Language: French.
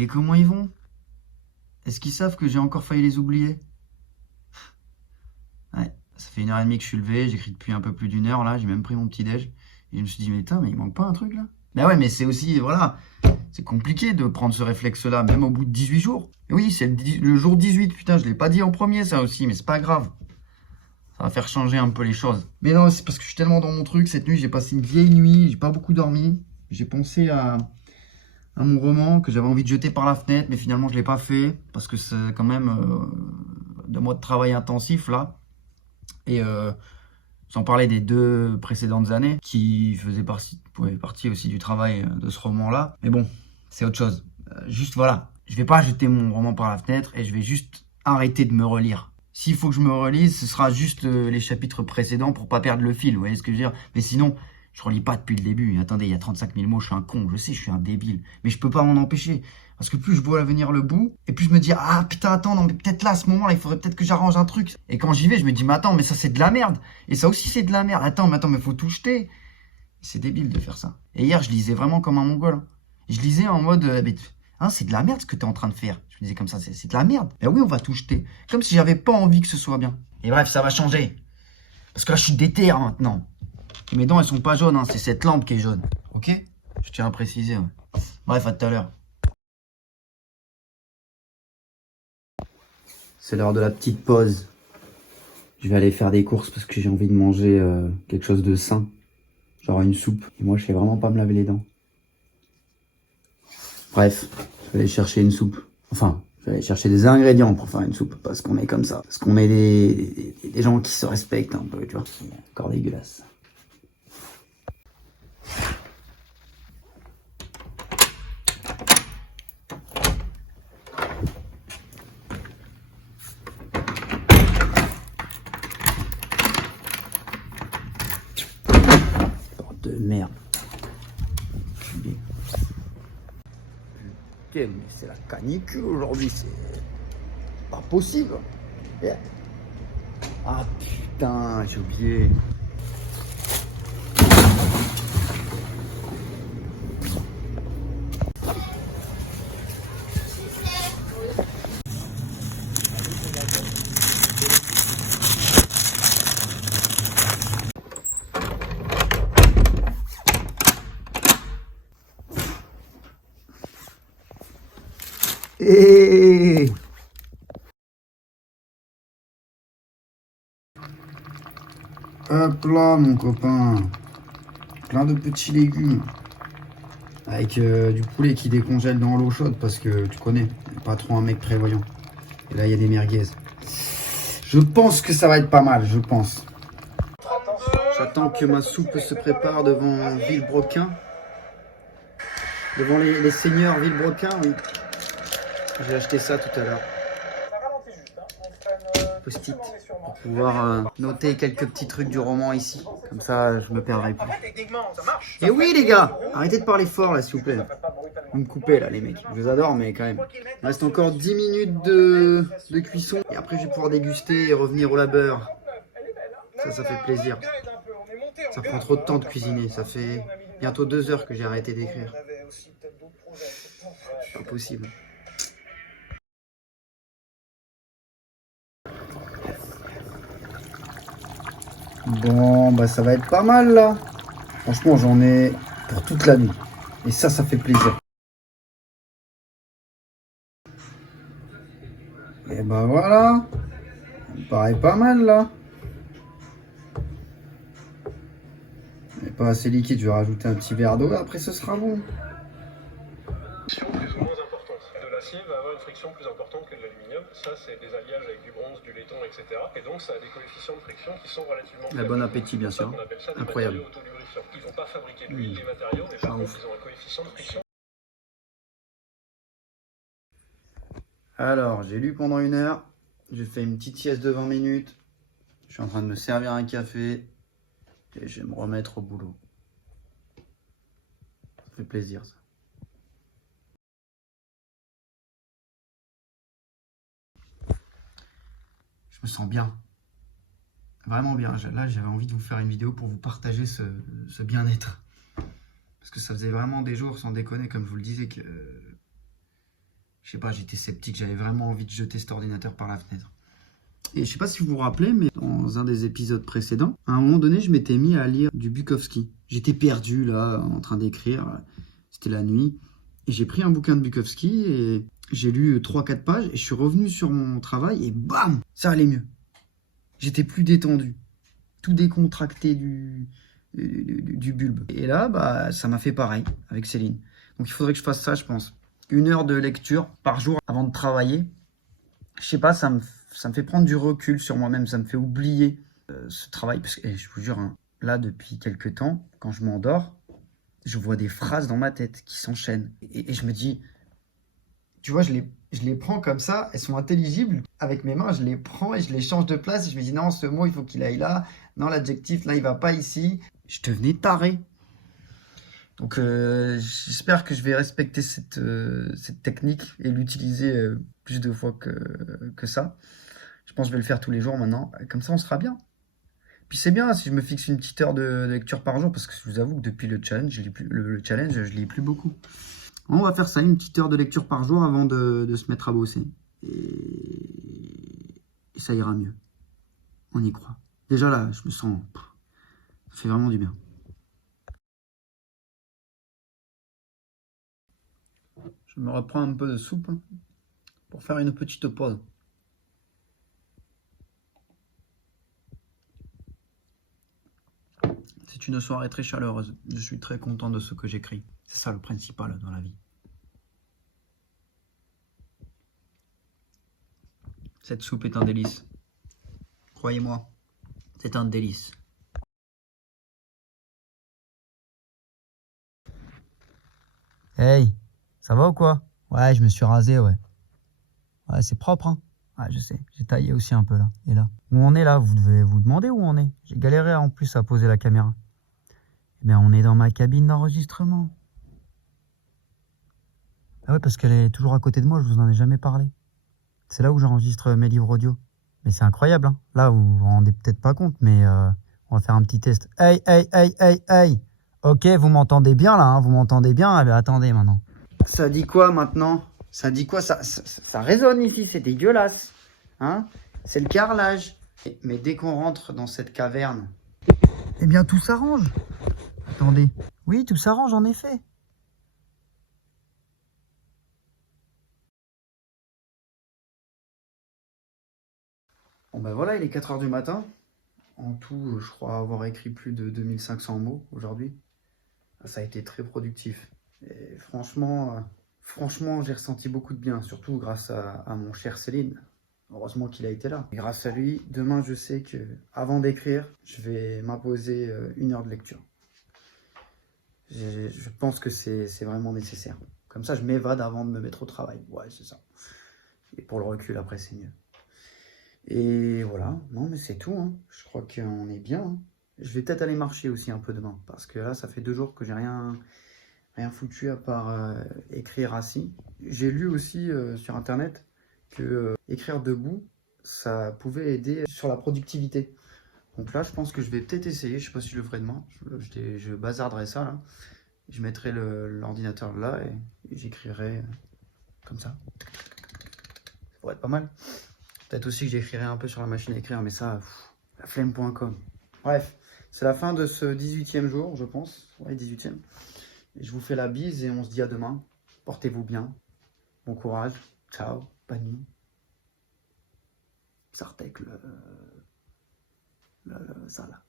Et comment ils vont? Est-ce qu'ils savent que j'ai encore failli les oublier? Ouais, ça fait 1h30 que je suis levé, j'écris depuis un peu plus d'1 heure là, j'ai même pris mon petit déj. Et je me suis dit, mais putain, mais il manque pas un truc là? Bah ouais, mais c'est aussi, voilà, c'est compliqué de prendre ce réflexe-là, même au bout de 18 jours. Et oui, c'est le jour 18, putain, je l'ai pas dit en premier ça aussi, mais c'est pas grave. Ça va faire changer un peu les choses. Mais non, c'est parce que je suis tellement dans mon truc, cette nuit, j'ai passé une vieille nuit, j'ai pas beaucoup dormi. J'ai pensé à mon roman que j'avais envie de jeter par la fenêtre, mais finalement je l'ai pas fait, parce que c'est quand même 2 mois de travail intensif là. Et sans parler des 2 précédentes années qui faisaient partie aussi du travail de ce roman-là. Mais bon, c'est autre chose. Juste voilà, je vais pas jeter mon roman par la fenêtre et je vais juste arrêter de me relire. S'il faut que je me relise, ce sera juste les chapitres précédents pour pas perdre le fil, vous voyez ce que je veux dire? Mais sinon, je relis pas depuis le début. Et attendez, il y a 35 000 mots, je suis un con, je sais, je suis un débile. Mais je peux pas m'en empêcher. Parce que plus je vois venir le bout, et plus je me dis, ah putain, attends, non, mais peut-être là, à ce moment-là, il faudrait peut-être que j'arrange un truc. Et quand j'y vais, je me dis, mais attends, mais ça, c'est de la merde. Et ça aussi, c'est de la merde. Attends, mais faut tout jeter. C'est débile de faire ça. Et hier, je lisais vraiment comme un mongol, hein. Je lisais en mode, hein, c'est de la merde ce que t'es en train de faire. Je me disais comme ça, c'est de la merde. Et oui, on va tout jeter. Comme si j'avais pas envie que ce soit bien. Et bref, ça va changer. Parce que là, je suis déter maintenant. Et mes dents, elles sont pas jaunes, hein. C'est cette lampe qui est jaune. Ok? Je tiens à préciser, ouais. Bref, à tout à l'heure. C'est l'heure de la petite pause. Je vais aller faire des courses parce que j'ai envie de manger quelque chose de sain. Genre une soupe. Et moi, je sais vraiment pas me laver les dents. Bref, je vais aller chercher une soupe. Enfin, je vais aller chercher des ingrédients pour faire une soupe. Parce qu'on est comme ça. Parce qu'on est des gens qui se respectent un peu, tu vois. C'est encore dégueulasse. Porte de merde. Putain, mais c'est la canicule aujourd'hui, c'est pas possible. Ah putain, j'ai oublié. Hey, hop là, mon copain. Plein de petits légumes. Avec du poulet qui décongèle dans l'eau chaude parce que tu connais, pas trop un mec prévoyant. Et là, il y a des merguez. Je pense que ça va être pas mal, je pense. J'attends que ma soupe se prépare devant Villebrequin. Devant les seigneurs Villebrequin, oui. J'ai acheté ça tout à l'heure. Post-it. Pour pouvoir noter quelques petits trucs du roman ici. Comme ça, je me perdrai plus. Et oui, les gars, arrêtez de parler fort, là, s'il vous plaît. Vous me coupez, là, les mecs. Je vous adore, mais quand même. Il reste encore 10 minutes de cuisson. Et après, je vais pouvoir déguster et revenir au labeur. Ça fait plaisir. Ça prend trop de temps de cuisiner. Ça fait bientôt 2 heures que j'ai arrêté d'écrire. C'est pas possible. Bon, bah ça va être pas mal là. Franchement, j'en ai pour toute la nuit. Et ça fait plaisir. Et bah voilà. Ça me paraît pas mal là. Mais pas assez liquide, je vais rajouter un petit verre d'eau, après ce sera bon. Plus ou moins importante. De l'acier va avoir une friction plus importante que de l'aluminium. Ça, c'est des alliages avec du bronze, du laiton, etc. Et donc, ça a des coefficients de friction qui sont relativement faibles. Bon appétit, bien sûr. On appelle ça des incroyable. matériaux autolubrifiants. Ils vont pas fabriquer de l'huile, les matériaux, mais par contre, ils ont un coefficient de friction. Alors, j'ai lu pendant 1 heure. J'ai fait une petite sieste de 20 minutes. Je suis en train de me servir un café. Et je vais me remettre au boulot. Ça fait plaisir, ça. Je me sens bien. Vraiment bien. Là, j'avais envie de vous faire une vidéo pour vous partager ce bien-être. Parce que ça faisait vraiment des jours, sans déconner, comme je vous le disais, que Je sais pas, j'étais sceptique, j'avais vraiment envie de jeter cet ordinateur par la fenêtre. Et je sais pas si vous vous rappelez, mais dans un des épisodes précédents, à un moment donné, je m'étais mis à lire du Bukowski. J'étais perdu là, en train d'écrire. C'était la nuit. Et j'ai pris un bouquin de Bukowski et j'ai lu 3-4 pages et je suis revenu sur mon travail et bam, ça allait mieux. J'étais plus détendu, tout décontracté du bulbe. Et là, bah, ça m'a fait pareil avec Céline. Donc il faudrait que je fasse ça, je pense. 1 heure de lecture par jour avant de travailler. Je sais pas, ça me fait prendre du recul sur moi-même, ça me fait oublier ce travail. Parce que, je vous jure, hein, là, depuis quelques temps, quand je m'endors, je vois des phrases dans ma tête qui s'enchaînent. Et je me dis, tu vois, je les prends comme ça, elles sont intelligibles. Avec mes mains, je les prends et je les change de place. Et je me dis, non, ce mot, il faut qu'il aille là. Non, l'adjectif, là, il va pas ici. Je devenais taré. Donc, j'espère que je vais respecter cette technique et l'utiliser plus de fois que ça. Je pense que je vais le faire tous les jours maintenant. Comme ça, on sera bien. Puis c'est bien si je me fixe une petite heure de lecture par jour, parce que je vous avoue que depuis le challenge, je lis plus beaucoup. On va faire ça, une petite heure de lecture par jour avant de se mettre à bosser. Et ça ira mieux. On y croit. Déjà là, je me sens... Ça fait vraiment du bien. Je me reprends un peu de soupe pour faire une petite pause. C'est une soirée très chaleureuse. Je suis très content de ce que j'écris. C'est ça le principal dans la vie. Cette soupe est un délice. Croyez-moi, c'est un délice. Hey, ça va ou quoi? Ouais, je me suis rasé, ouais. Ouais, c'est propre, hein. Ouais, je sais, j'ai taillé aussi un peu là et là. Où on est là? Vous devez vous demander où on est. J'ai galéré en plus à poser la caméra. Eh bien, on est dans ma cabine d'enregistrement. Ah ouais, parce qu'elle est toujours à côté de moi, je vous en ai jamais parlé. C'est là où j'enregistre mes livres audio. Mais c'est incroyable, hein. Là, vous vous rendez peut-être pas compte, mais on va faire un petit test. Hey, hey, hey, hey, hey. Ok, vous m'entendez bien là, hein, vous m'entendez bien? Eh bien, attendez maintenant. Ça dit quoi maintenant? Ça dit quoi? Ça résonne ici, c'est dégueulasse. Hein? C'est le carrelage. Mais dès qu'on rentre dans cette caverne, eh bien tout s'arrange. Attendez. Oui, tout s'arrange en effet. Bon ben voilà, il est 4 h du matin. En tout, je crois avoir écrit plus de 2500 mots aujourd'hui. Ça a été très productif. Et franchement, j'ai ressenti beaucoup de bien, surtout grâce à mon cher Céline. Heureusement qu'il a été là. Et grâce à lui, demain, je sais que avant d'écrire, je vais m'imposer 1 heure de lecture. Je pense que c'est vraiment nécessaire. Comme ça, je m'évade avant de me mettre au travail. Ouais, c'est ça. Et pour le recul, après, c'est mieux. Et voilà. Non, mais c'est tout, hein. Je crois qu'on est bien, hein. Je vais peut-être aller marcher aussi un peu demain. Parce que là, ça fait 2 jours que j'ai rien foutu à part écrire assis. J'ai lu aussi sur internet que écrire debout, ça pouvait aider sur la productivité. Donc là, je pense que je vais peut-être essayer. Je sais pas si je le ferai demain. Je bazarderai ça là. Je mettrai l'ordinateur là et j'écrirai comme ça. Ça pourrait être pas mal. Peut-être aussi que j'écrirai un peu sur la machine à écrire, mais ça, la flemme.com. Bref, c'est la fin de ce 18e jour, je pense. Ouais, 18e. Et je vous fais la bise et on se dit à demain. Portez-vous bien. Bon courage. Ciao. Bonne nuit. Sartek ça là.